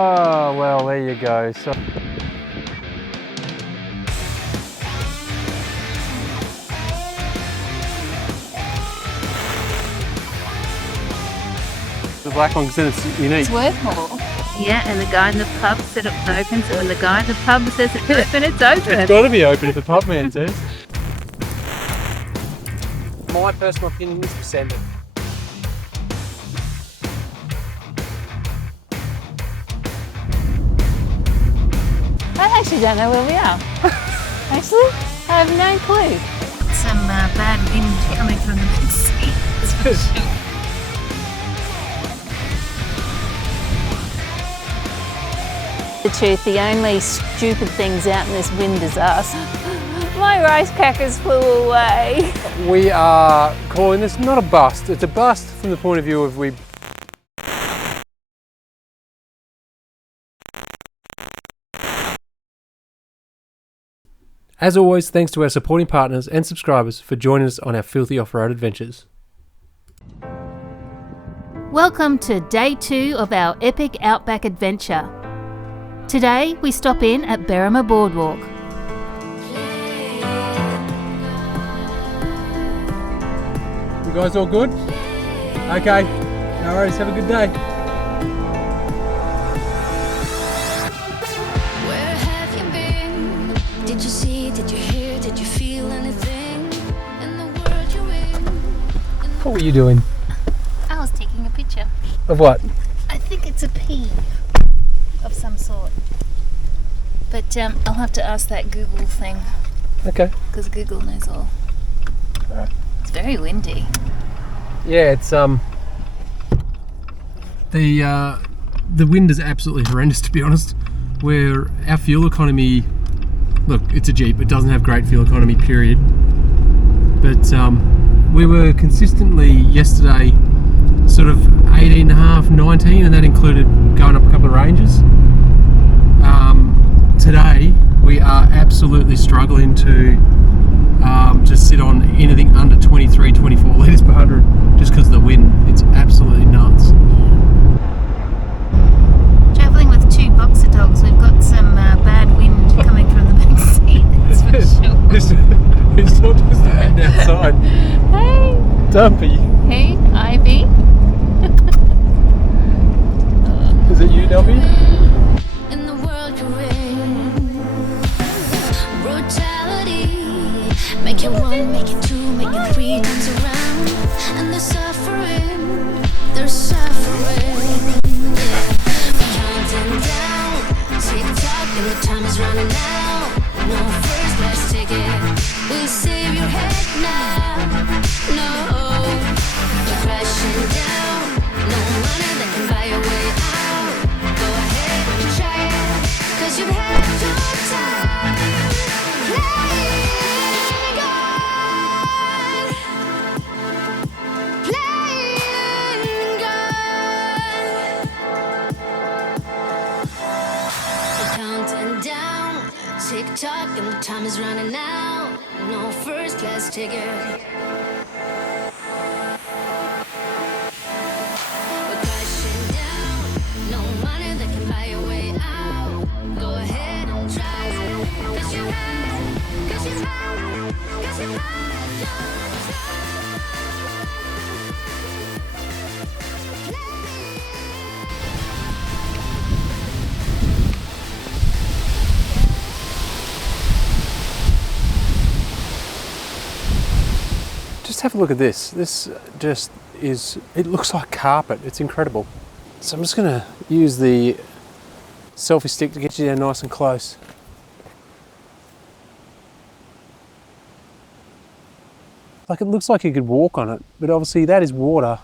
Oh, well, there you go. So the black one, because then it's unique. It's worth more. Yeah, and the guy in the pub said it was open, so when the guy in the pub says it's open, it's open. It's got to be open if the pub man says. My personal opinion is to send it. I actually don't know where we are. Actually, I have no clue. Some bad wind coming from the back seat. That's for sure. The truth, the only stupid things out in this wind is us. My rice crackers flew away. We are calling this not a bust. It's a bust from the point of view of we. As always, thanks to our supporting partners and subscribers for joining us on our filthy off-road adventures. Welcome to day 2 of our epic Outback adventure. Today we stop in at Burrima Boardwalk. You guys all good? Okay. No worries. Have a good day. Where have you been? Did you see? Did you hear? Did you feel anything in the world you're in? What were you doing? I was taking a picture. Of what? I think it's a pea of some sort. But I'll have to ask that Google thing, Okay. because Google knows all. Alright. It's very windy. Yeah, it's the wind is absolutely horrendous, to be honest. Where our fuel economy, look, it's a Jeep, it doesn't have great fuel economy, period. But we were consistently yesterday sort of 18.5, 19, and that included going up a couple of ranges. Today we are absolutely struggling to just sit on anything under 23, 24 litres per 100 just because of the wind. It's absolutely nuts. Travelling with 2 boxer dogs, we've got some bad wind coming from the back seat, that's for sure. It's not just the wind outside. Hey, Dumpy. hey, Ivy. Is it you, Dumpy? In the world you're in. Brutality. Make it 1, make it 2, make it 3 times around. And they're suffering. They're suffering. Yeah. We're counting down. Tick-tock and the time is running out. No first class ticket. We'll save your head now. No. We're crashing down. No money that can buy your way out. Go ahead and try it, 'cause you've had your time playing God. Playing God. We're counting down, tick-tock, and the time is running out. No first class ticket. We're crashing down. No money that can buy your way out. Go ahead and try it. 'Cause you had, 'cause you had, 'cause you had your Just have a look at this. This just is, it looks like carpet. It's incredible. So I'm just gonna use the selfie stick to get you down nice and close. Like, it looks like you could walk on it, but obviously that is water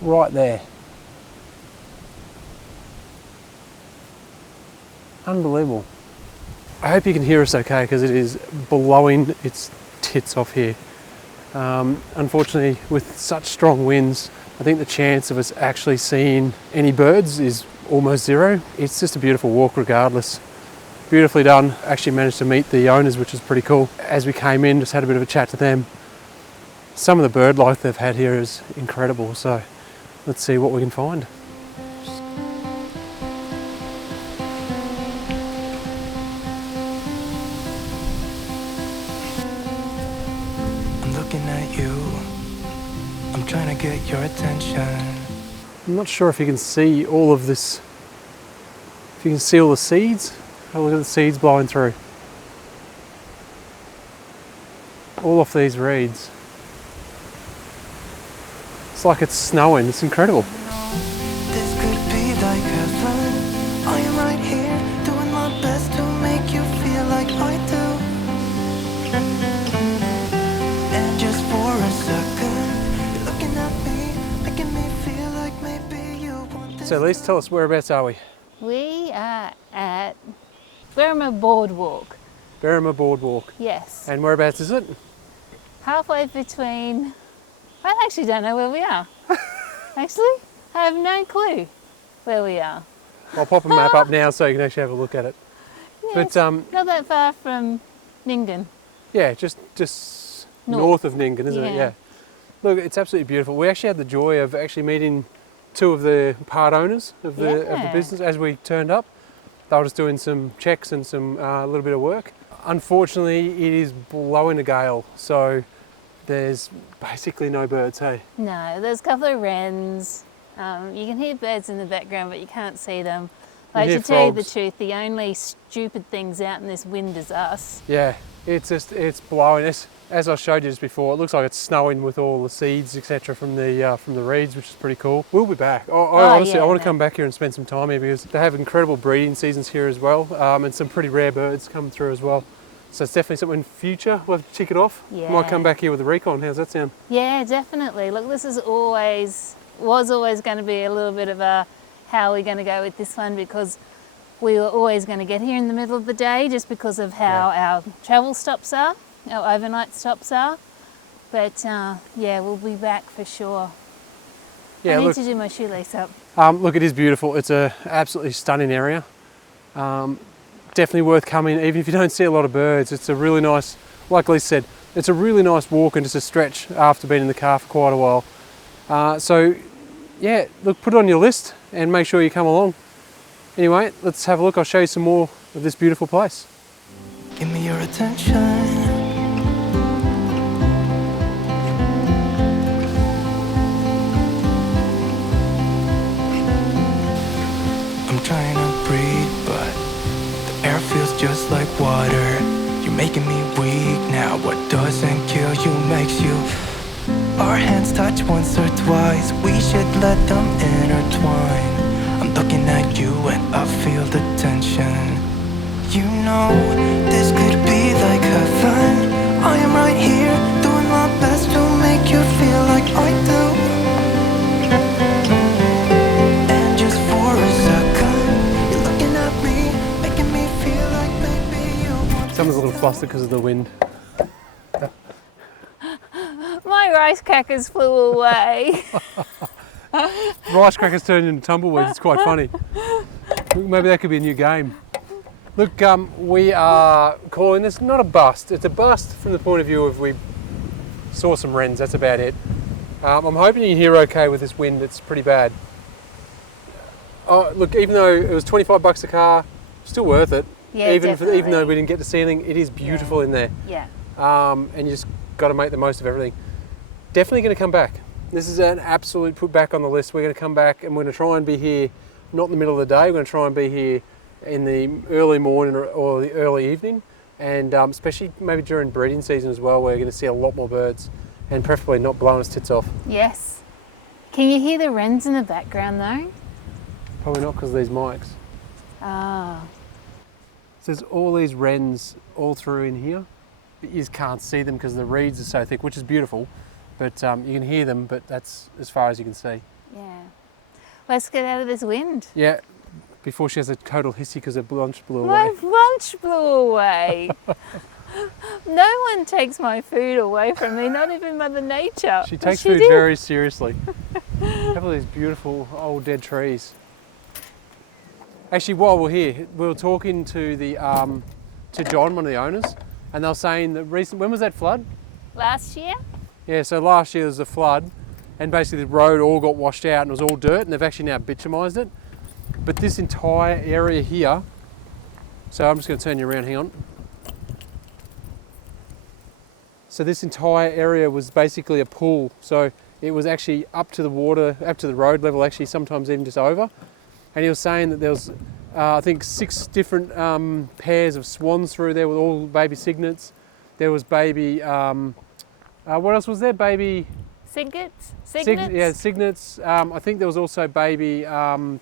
right there. Unbelievable. I hope you can hear us okay, because it is blowing its tits off here. Unfortunately, with such strong winds, I think the chance of us actually seeing any birds is almost zero. It's just a beautiful walk regardless. Beautifully done. Actually managed to meet the owners, which is pretty cool. As we came in, just had a bit of a chat to them. Some of the bird life they've had here is incredible, so let's see what we can find. attention. I'm not sure if you can see all of this. If you can see all the seeds. Have a look at the seeds blowing through. All off these reeds. It's like it's snowing. It's incredible. This could be like heaven. I am right here, doing my best to make you feel like I do. And just for a second, you're looking at me, making me feel like maybe you want this. So Lise, tell us, whereabouts are we? We are at Burrima Boardwalk. Burrima Boardwalk. Yes. And whereabouts is it? Halfway between, I actually don't know where we are. Actually, I have no clue where we are. I'll pop a map up now so you can actually have a look at it. Yeah, But it's not that far from Nyngan. yeah, just north of Nyngan, isn't it? Yeah. Yeah. Look, it's absolutely beautiful. We actually had the joy of actually meeting two of the part owners of the Yeah. business as we turned up. They were just doing some checks and some a little bit of work. Unfortunately, it is blowing a gale, so there's basically no birds, hey? No, there's a couple of wrens. You can hear birds in the background, but you can't see them. Like, hear to tell you the frogs. truth, the only stupid things out in this wind is us. Yeah, it's blowing. As I showed you just before, it looks like it's snowing with all the seeds, etc., from the reeds, which is pretty cool. We'll be back. Honestly, yeah, I want to no. come back here and spend some time here because they have incredible breeding seasons here as well, and some pretty rare birds come through as well. So it's definitely something in future. We'll have to tick it off. Yeah. Might come back here with a recon. How's that sound? Yeah, definitely. Look, this was always going to be a little bit of a how are we going to go with this one, because we were always going to get here in the middle of the day just because of how our travel stops are, our overnight stops are. But yeah, we'll be back for sure. Yeah, I need look, to do my shoelace up. look, it is beautiful. It's a absolutely stunning area. Definitely worth coming, even if you don't see a lot of birds. It's a really nice, like Lisa said, it's a really nice walk and just a stretch after being in the car for quite a while. So yeah, look, put it on your list and make sure you come along. Anyway, let's have a look. I'll show you some more of this beautiful place. Give me your attention. I'm trying to breathe, but the air feels just like water. You're making me weak now. What doesn't kill you makes you. Our hands touch once or twice. We should let them intertwine. I'm looking at you and I feel the tension. You know, this could be like heaven. I am right here, doing my best to make you feel like I do. And just for a second, you're looking at me, making me feel like maybe you want. Someone's a little flustered because of the wind. My rice crackers flew away. Rice crackers turned into tumbleweeds. It's quite funny. Maybe that could be a new game. Look, we are calling this not a bust. It's a bust from the point of view of we saw some wrens. That's about it. I'm hoping you can hear okay with this wind. It's pretty bad. Look, even though it was $25 a car, still worth it. Yeah, even definitely. even though we didn't get to see anything, it is beautiful in there. Yeah. And you just got to make the most of everything. Definitely going to come back. This is an absolute put back on the list. We're going to come back and we're going to try and be here, not in the middle of the day. We're going to try and be here in the early morning or the early evening, and especially maybe during breeding season as well, where we're going to see a lot more birds, and preferably not blowing us tits off. Yes. Can you hear the wrens in the background though? Probably not because of these mics. Ah. So there's all these wrens all through in here, but you just can't see them because the reeds are so thick, which is beautiful. But you can hear them, but that's as far as you can see. Yeah. Let's get out of this wind. Yeah, before she has a total hissy because her lunch blew away. My lunch blew away. No one takes my food away from me, not even Mother Nature. She But takes she food did. very seriously. Have all these beautiful old dead trees. Actually, while we're here, we were talking to the to John, one of the owners, and they were saying that when was that flood? Last year? Yeah, so last year there was a flood, and basically the road all got washed out and it was all dirt, and they've actually now bitumised it. But this entire area here, so I'm just going to turn you around, hang on. So this entire area was basically a pool. So it was actually up to the water, up to the road level, actually sometimes even just over. And he was saying that there was, I think, 6 different pairs of swans through there with all baby cygnets. There was baby, what else was there? Baby... Cygnets? Yeah, cygnets. I think there was also baby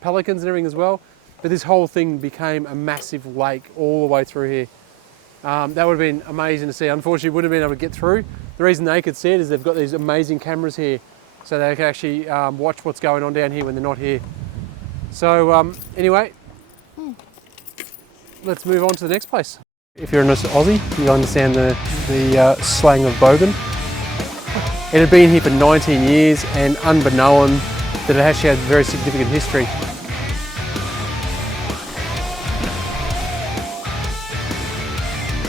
pelicans and everything as well. But this whole thing became a massive lake all the way through here. That would have been amazing to see. Unfortunately, wouldn't have been able to get through. The reason they could see it is they've got these amazing cameras here, so they can actually watch what's going on down here when they're not here. So anyway, let's move on to the next place. If you're an Aussie, you understand the slang of bogan. It had been here for 19 years, and unbeknown that it actually had very significant history.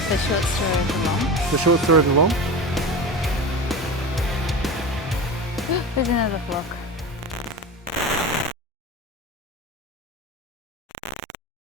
The short story of the long. The short story of the long? There's another flock.